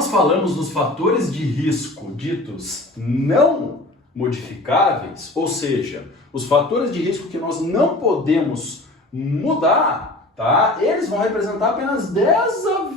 nós falamos dos fatores de risco ditos não modificáveis, ou seja, os fatores de risco que nós não podemos mudar, tá? Eles vão representar apenas 10 a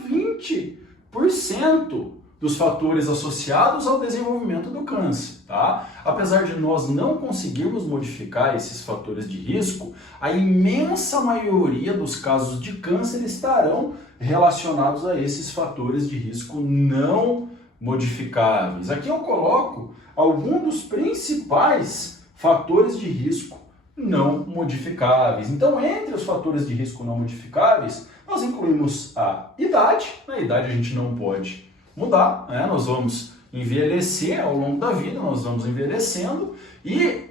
20% dos fatores associados ao desenvolvimento do câncer, tá? Apesar de nós não conseguirmos modificar esses fatores de risco, a imensa maioria dos casos de câncer estarão relacionados a esses fatores de risco não modificáveis. Aqui eu coloco alguns dos principais fatores de risco não modificáveis. Então, entre os fatores de risco não modificáveis, nós incluímos a idade. Na idade a gente não pode mudar, né? Nós vamos envelhecer ao longo da vida, nós vamos envelhecendo e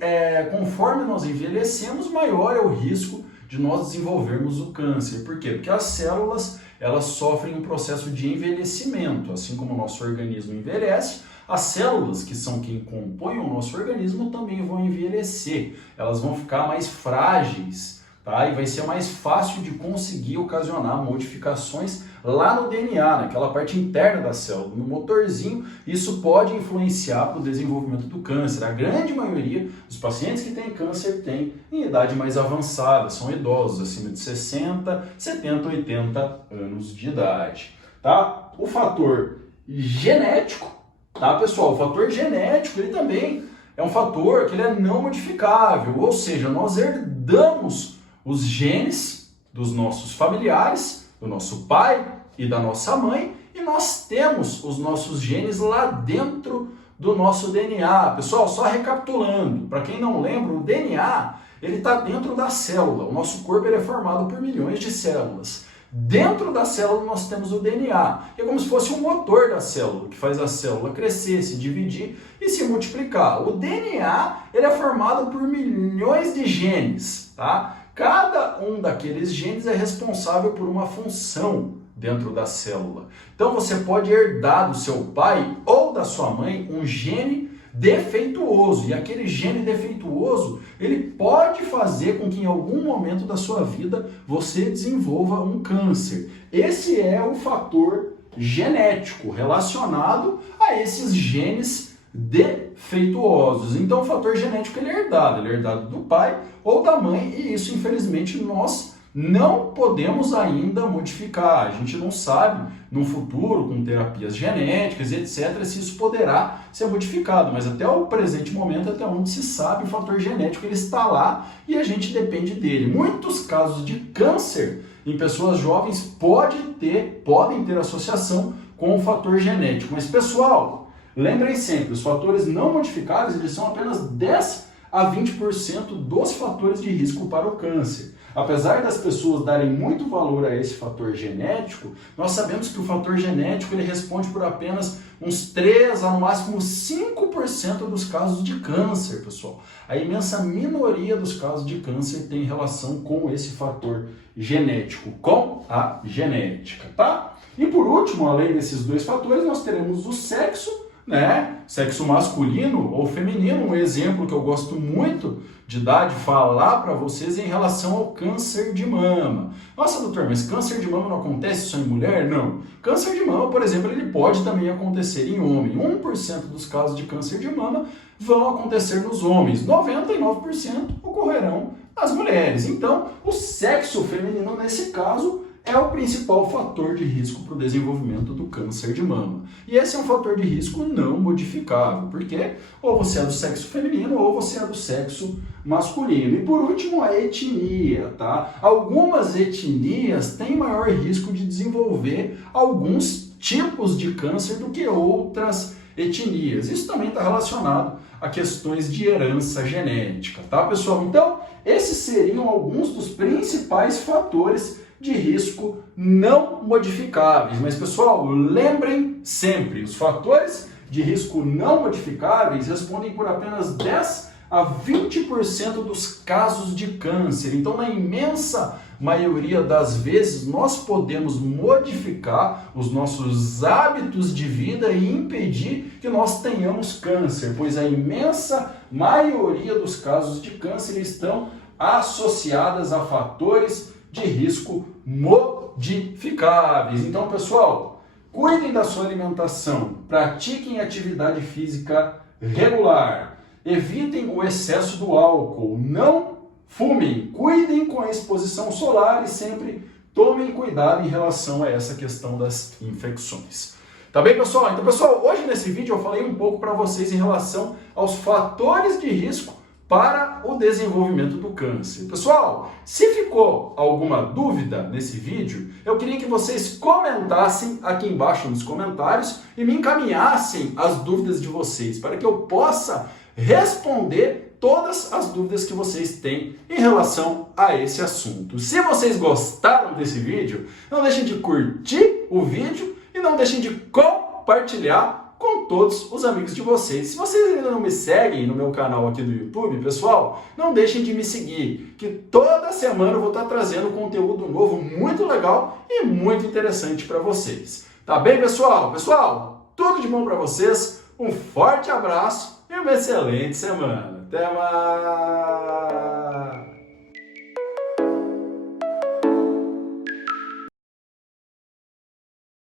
conforme nós envelhecemos, maior é o risco de nós desenvolvermos o câncer. Por quê? Porque as células, elas sofrem um processo de envelhecimento, assim como o nosso organismo envelhece, as células, que são quem compõe o nosso organismo, também vão envelhecer, elas vão ficar mais frágeis, tá? E vai ser mais fácil de conseguir ocasionar modificações lá no DNA, naquela parte interna da célula, no motorzinho. Isso pode influenciar para o desenvolvimento do câncer. A grande maioria dos pacientes que têm câncer tem em idade mais avançada, são idosos, acima de 60, 70, 80 anos de idade, tá? O fator genético, tá, pessoal? O fator genético, ele também é um fator que ele é não modificável, ou seja, nós herdamos os genes dos nossos familiares, do nosso pai e da nossa mãe, e nós temos os nossos genes lá dentro do nosso DNA. Pessoal, só recapitulando, para quem não lembra, o DNA ele está dentro da célula. O nosso corpo ele é formado por milhões de células. Dentro da célula nós temos o DNA, que é como se fosse um motor da célula, que faz a célula crescer, se dividir e se multiplicar. O DNA ele é formado por milhões de genes, tá? Cada um daqueles genes é responsável por uma função dentro da célula. Então você pode herdar do seu pai ou da sua mãe um gene defeituoso, e aquele gene defeituoso ele pode fazer com que em algum momento da sua vida você desenvolva um câncer. Esse é o fator genético relacionado a esses genes defeituosos. Então o fator genético ele é herdado do pai ou da mãe, e isso infelizmente nós não podemos ainda modificar. A gente não sabe no futuro, com terapias genéticas, etc., se isso poderá ser modificado, mas até o presente momento, até onde se sabe, o fator genético ele está lá e a gente depende dele. Muitos casos de câncer em pessoas jovens podem ter associação com o fator genético. Mas, pessoal, lembrem sempre, os fatores não modificáveis eles são apenas 10 a 20% dos fatores de risco para o câncer. Apesar das pessoas darem muito valor a esse fator genético, nós sabemos que o fator genético ele responde por apenas uns 3 a no máximo 5% dos casos de câncer, pessoal. A imensa minoria dos casos de câncer tem relação com esse fator genético, com a genética, tá? E por último, além desses dois fatores, nós teremos o sexo, né? Sexo masculino ou feminino. Um exemplo que eu gosto muito de dar, de falar para vocês em relação ao câncer de mama. Nossa, doutor, mas câncer de mama não acontece só em mulher? Não. Câncer de mama, por exemplo, ele pode também acontecer em homem. 1% dos casos de câncer de mama vão acontecer nos homens. 99% ocorrerão nas mulheres. Então, o sexo feminino, nesse caso, é o principal fator de risco para o desenvolvimento do câncer de mama. E esse é um fator de risco não modificável, porque ou você é do sexo feminino ou você é do sexo masculino. E por último, a etnia, tá? Algumas etnias têm maior risco de desenvolver alguns tipos de câncer do que outras etnias. Isso também está relacionado a questões de herança genética, tá, pessoal? Então, esses seriam alguns dos principais fatores de risco não modificáveis. Mas, pessoal, lembrem sempre, os fatores de risco não modificáveis respondem por apenas 10 a 20% dos casos de câncer. Então, na imensa maioria das vezes, nós podemos modificar os nossos hábitos de vida e impedir que nós tenhamos câncer, pois a imensa maioria dos casos de câncer estão associadas a fatores de risco modificáveis. Então, pessoal, Cuidem da sua alimentação, pratiquem atividade física regular, evitem o excesso do álcool, não fumem, cuidem com a exposição solar e sempre tomem cuidado em relação a essa questão das infecções. Tá bem, pessoal? Então, pessoal, hoje nesse vídeo eu falei um pouco para vocês em relação aos fatores de risco para o desenvolvimento do câncer. Pessoal, se ficou alguma dúvida nesse vídeo, eu queria que vocês comentassem aqui embaixo nos comentários e me encaminhassem as dúvidas de vocês, para que eu possa responder todas as dúvidas que vocês têm em relação a esse assunto. Se vocês gostaram desse vídeo, não deixem de curtir o vídeo e não deixem de compartilhar com todos os amigos de vocês. Se vocês ainda não me seguem no meu canal aqui do YouTube, pessoal, não deixem de me seguir, que toda semana eu vou estar trazendo conteúdo novo muito legal e muito interessante para vocês. Tá bem, pessoal? Pessoal, tudo de bom para vocês, um forte abraço e uma excelente semana. Até mais!